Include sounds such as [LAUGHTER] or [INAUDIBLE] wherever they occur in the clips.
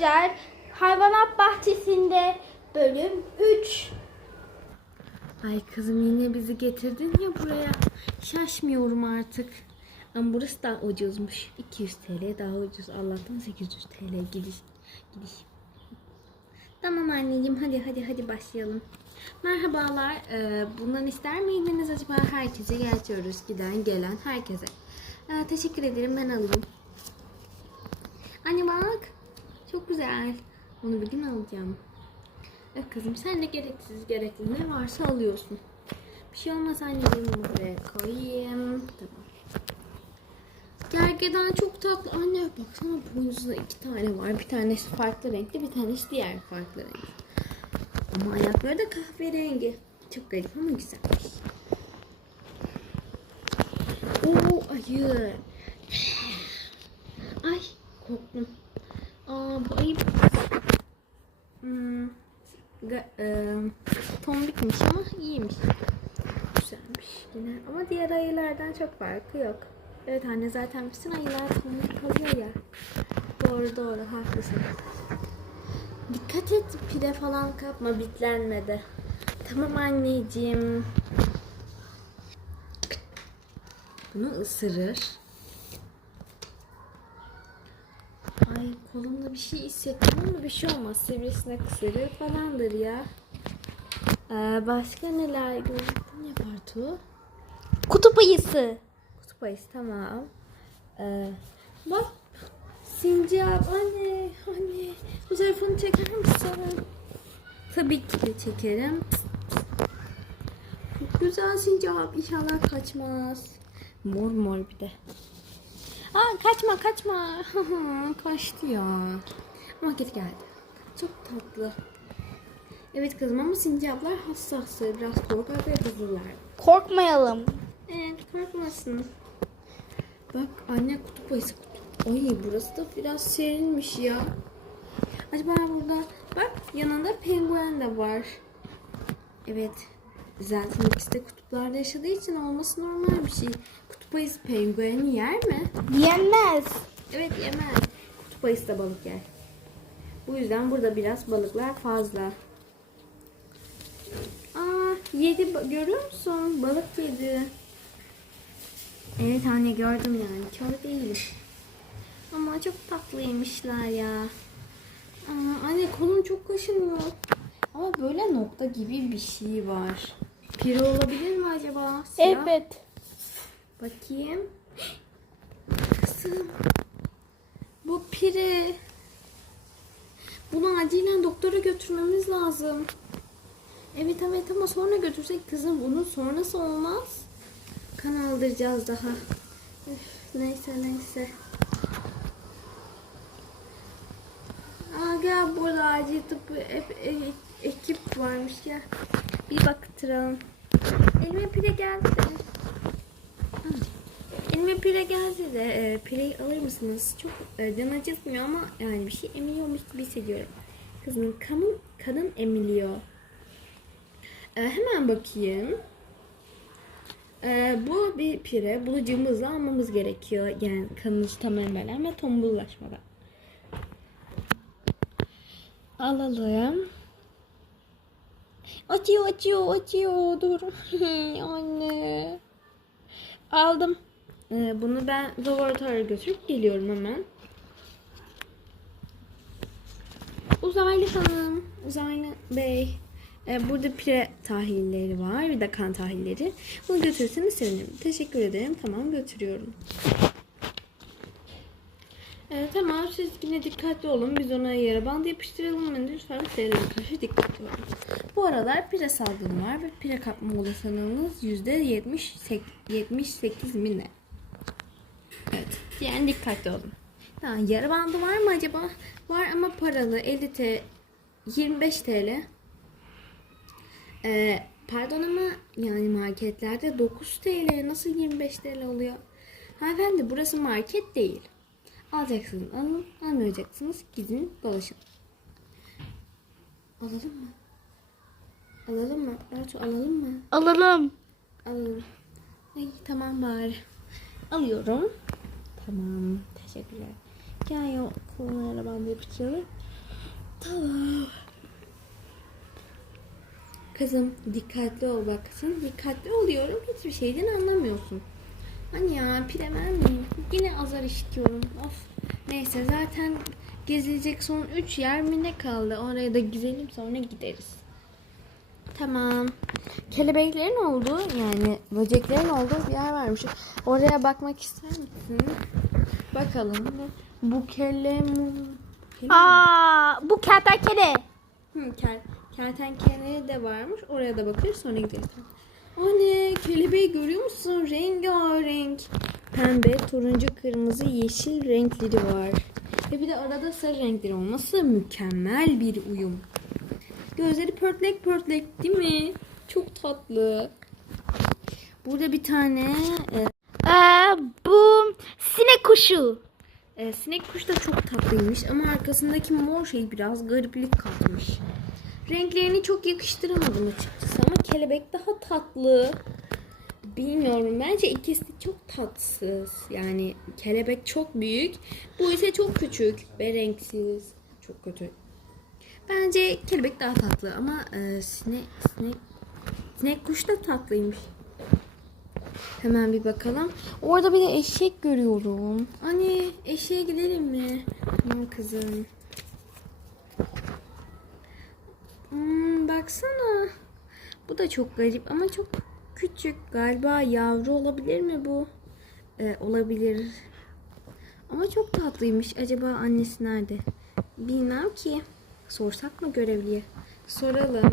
arkadaşlar. Hayvanat bahçesinde bölüm 3. Ay kızım yine bizi getirdin ya buraya. Şaşmıyorum artık. Ama burası daha ucuzmuş. 200 TL daha ucuz. Allah'tan 800 TL gidiş. gidiş. Tamam anneciğim hadi hadi hadi başlayalım. Merhabalar. Ee, bundan ister miydiniz acaba? Herkese geçiyoruz. Giden gelen herkese. Ee, teşekkür ederim ben alayım. Anne bak. Çok güzel. Onu bir gün alacağım. Evet kızım sen de gereksiz gerekli ne varsa alıyorsun. Bir şey olmaz anneciğim buraya koyayım. Tamam. Gergedan çok tatlı. Anne baksana boynuzunda iki tane var. Bir tanesi farklı renkli, bir tanesi diğer farklı renk. Ama ayakları da kahverengi. Çok garip ama güzelmiş. Oo ayı. Ay korktum. Aa bu ayı Hmm, e, tombikmiş ama iyiymiş. Güzelmiş yine. Ama diğer ayılardan çok farkı yok. Evet anne zaten bütün ayılar tombik oluyor ya. Doğru doğru haklısın. Dikkat et pide falan kapma bitlenmedi. Tamam anneciğim. Bunu ısırır. Ay kolumda bir şey hissettim ama bir şey olmaz. Sivrisinek ısırır falandır ya. Ee, başka neler gördüm? Ne var Tu? Kutup ayısı. Kutup ayısı tamam. Ee, bak sincap anne anne bu telefonu çeker misin? Tabii ki de çekerim. Çok güzel sincap inşallah kaçmaz. Mor mor bir de. Aa kaçma kaçma. [LAUGHS] Kaçtı ya. Ama geri geldi. Çok tatlı. Evet kızım ama sincaplar hassas. Biraz korkar ve hızlılar. Korkmayalım. Evet korkmasın. Bak anne kutup ayısı kutup. Ay burası da biraz serinmiş ya. Acaba burada bak yanında penguen de var. Evet. Zaten ikisi de kutuplarda yaşadığı için olması normal bir şey. Kutup ayısı pengueni yer mi? Yenmez. Evet yemez. Kutup ayısı da balık yer. Bu yüzden burada biraz balıklar fazla. Aa yedi görüyor musun? Balık yedi. Evet anne gördüm yani. Kör değil. Ama çok tatlıymışlar ya. Aa, anne kolum çok kaşınıyor. Ama böyle nokta gibi bir şey var. Piri olabilir mi acaba? Siyah. Evet. Bakayım. Kızım. Bu pire. Bunu acilen doktora götürmemiz lazım. Evet evet ama sonra götürsek kızım bunun sonrası olmaz. Kan aldıracağız daha. Üf, neyse neyse. Aa gel burada acil tıbbı e- e- ekip varmış ya. Bir baktıralım. Elime pire geldi. Elime pire geldi de e, pireyi alır mısınız? Çok e, can acıtmıyor ama yani bir şey emiliyormuş gibi hissediyorum. Kızım kanım, kanım emiliyor. E, hemen bakayım. E, bu bir pire. Bunu cımbızla almamız gerekiyor. Yani kanınız tam emelen ve tombullaşmadan. Alalım. Acıyor acıyor acıyor dur. [LAUGHS] Anne. Aldım. Ee, bunu ben laboratuvara götürüp geliyorum hemen. Uzaylı hanım, uzaylı bey. Ee, burada pire tahlilleri var. Bir de kan tahlilleri. Bunu götürürseniz sevinirim. Teşekkür ederim. Tamam götürüyorum. Ee, tamam siz yine dikkatli olun. Biz ona yara bandı yapıştıralım. Yani lütfen seyrelere karşı dikkatli olun. Bu aralar pire salgını var ve pire kapma olasılığınız %78 78 mi ne? Yani dikkatli olun. Ha, yara bandı var mı acaba? Var ama paralı. 50 T 25 TL. Ee, pardon ama yani marketlerde 9 TL nasıl 25 TL oluyor? Hanımefendi burası market değil. Alacaksınız alın, almayacaksınız gidin dolaşın. Alalım mı? Alalım mı? Artu alalım mı? Alalım. Alalım. Ay tamam bari. Alıyorum. Tamam. Teşekkürler. Gel ya koluna bandı yapıştıralım. Tamam. Kızım dikkatli ol bak. Sen dikkatli oluyorum. Hiçbir şeyden anlamıyorsun. Hani ya pide vermeyeyim. Yine azar işitiyorum. Of. Neyse zaten gezilecek son 3 yer mi ne kaldı? Oraya da gidelim sonra gideriz. Tamam. Kelebeklerin olduğu yani böceklerin olduğu bir yer varmış. Oraya bakmak ister misin? Bakalım. Bu kelle mu... Aa, bu kertenkele. Hı, ker, kertenkele de varmış. Oraya da bakarız sonra gideriz. Anne kelebeği görüyor musun? Rengarenk. Pembe, turuncu, kırmızı, yeşil renkleri var. Ve bir de arada sarı renkleri olması mükemmel bir uyum. Gözleri pörtlek pörtlek değil mi? Çok tatlı. Burada bir tane e, Aa, bu sinek kuşu. e, sinek kuş da çok tatlıymış ama arkasındaki mor şey biraz gariplik katmış. Renklerini çok yakıştıramadım açıkçası ama kelebek daha tatlı. Bilmiyorum bence ikisi çok tatsız. Yani kelebek çok büyük, bu ise çok küçük ve renksiz. Çok kötü. Bence kelebek daha tatlı ama e, sinek, sinek, sinek kuş da tatlıymış. Hemen bir bakalım. Orada bir de eşek görüyorum. Anne eşeğe gidelim mi? Tamam kızım. Hmm, baksana. Bu da çok garip ama çok küçük. Galiba yavru olabilir mi bu? Ee, olabilir. Ama çok tatlıymış. Acaba annesi nerede? Bilmem ki. Sorsak mı görevliye? Soralım.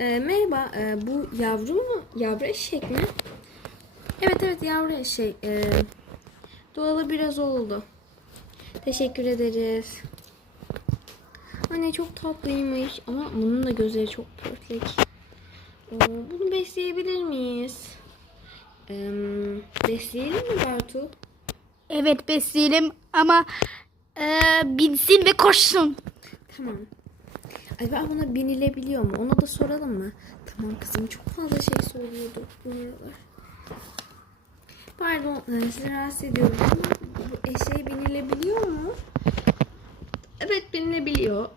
Ee, merhaba, ee, bu yavru mu? Yavru eşek mi? Evet evet yavru eşek. Ee, doğalı biraz oldu. Teşekkür ederiz. Anne çok tatlıymış ama bunun da gözleri çok pörtlek. Bunu besleyebilir miyiz? Ee, besleyelim mi Bartu? Evet besleyelim ama e, binsin ve koşsun. Tamam. Acaba buna binilebiliyor mu? Ona da soralım mı? Tamam kızım çok fazla şey soruyordu bu aralar. Pardon e, sizi rahatsız ediyorum ama bu eşeğe binilebiliyor mu? Evet binilebiliyor.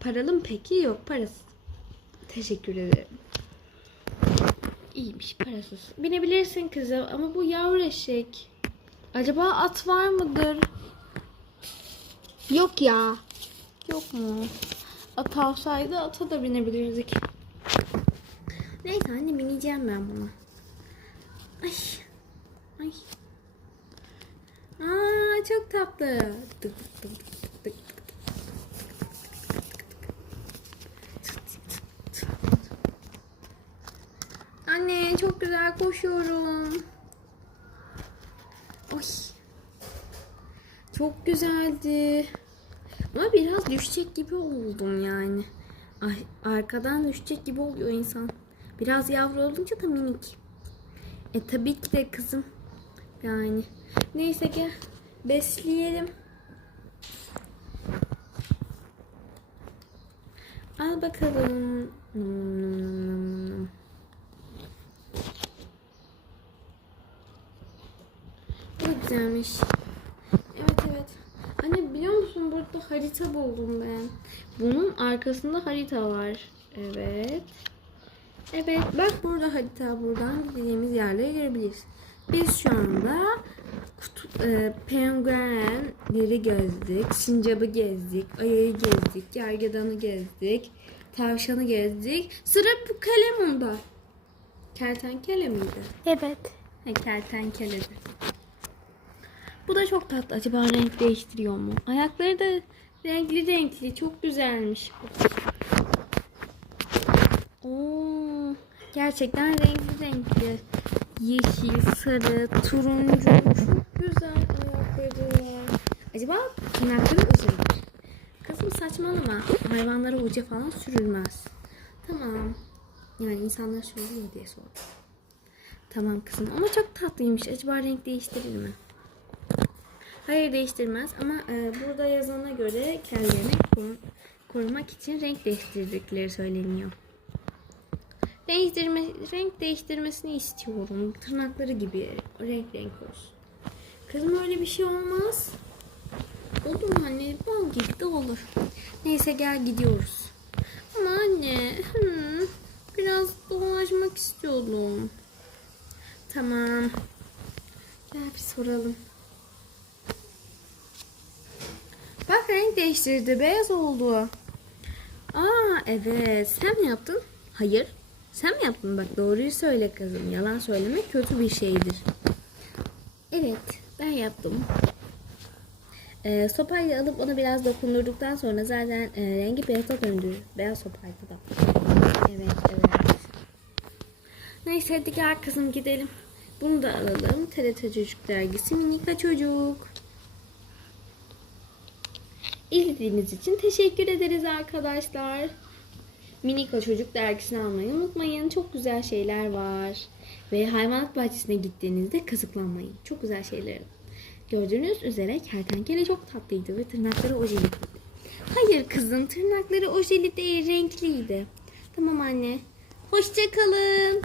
Paralı mı peki? Yok parasız. Teşekkür ederim. İyiymiş parasız. Binebilirsin kızım ama bu yavru eşek. Acaba at var mıdır? Yok ya. Yok mu? At olsaydı ata da binebilirdik. Neyse anne bineceğim ben buna. Ay. Ay. Aa çok tatlı. Tık tık tık tık tık çok güzel koşuyorum. Oy. Çok güzeldi. Ama biraz düşecek gibi oldum yani. Ay, arkadan düşecek gibi oluyor insan. Biraz yavru olunca da minik. E tabii ki de kızım. Yani. Neyse gel. Besleyelim. Al bakalım. Nom, Bu da güzelmiş. Evet evet. Anne biliyor musun burada harita buldum ben. Bunun arkasında harita var. Evet. Evet bak burada harita. Buradan gideceğimiz yerleri görebiliriz. Biz şu anda kutu, e, penguenleri gezdik. Sincabı gezdik. Ayıyı gezdik. Gergedanı gezdik. Tavşanı gezdik. Sıra bu kalemunda. Kertenkele miydi? Evet. Ha. Bu da çok tatlı. Acaba renk değiştiriyor mu? Ayakları da renkli renkli. Çok güzelmiş. Oo, gerçekten renkli renkli. Yeşil, sarı, turuncu. Çok güzel ayakları var. Acaba tırnakları uzadır. Kızım saçmalama. Hayvanlara uca falan sürülmez. Tamam. Yani insanlar sürülüyor diye sordum. Tamam kızım ama çok tatlıymış. Acaba renk değiştirir mi? Hayır değiştirmez ama e, burada yazana göre kendilerini koru- korumak için renk değiştirdikleri söyleniyor. Değiştirme, renk değiştirmesini istiyorum. Tırnakları gibi renk renk olsun. kızım öyle bir şey olmaz. Olur mu anne? Bal gibi de olur. Neyse gel gidiyoruz. Ama anne hmm, biraz dolaşmak istiyordum. Tamam. Gel bir soralım. Bak renk değiştirdi. Beyaz oldu. Aa evet. Sen mi yaptın? Hayır. Sen mi yaptın? Bak doğruyu söyle kızım. Yalan söylemek kötü bir şeydir. Evet. Ben yaptım. Ee, sopayla alıp onu biraz dokundurduktan sonra zaten e, rengi beyaza döndürür. Beyaz sopayla da. Evet, evet. Neyse hadi gel kızım gidelim. Bunu da alalım. TRT Çocuk Dergisi Minika Çocuk. İzlediğiniz için teşekkür ederiz arkadaşlar. Minika Çocuk Dergisini almayı unutmayın. Çok güzel şeyler var. Ve hayvanat bahçesine gittiğinizde kazıklanmayın. Çok güzel şeyler. Gördüğünüz üzere kertenkele çok tatlıydı ve tırnakları ojeliydi. Hayır kızım tırnakları ojeli değil renkliydi. Tamam anne. Hoşçakalın.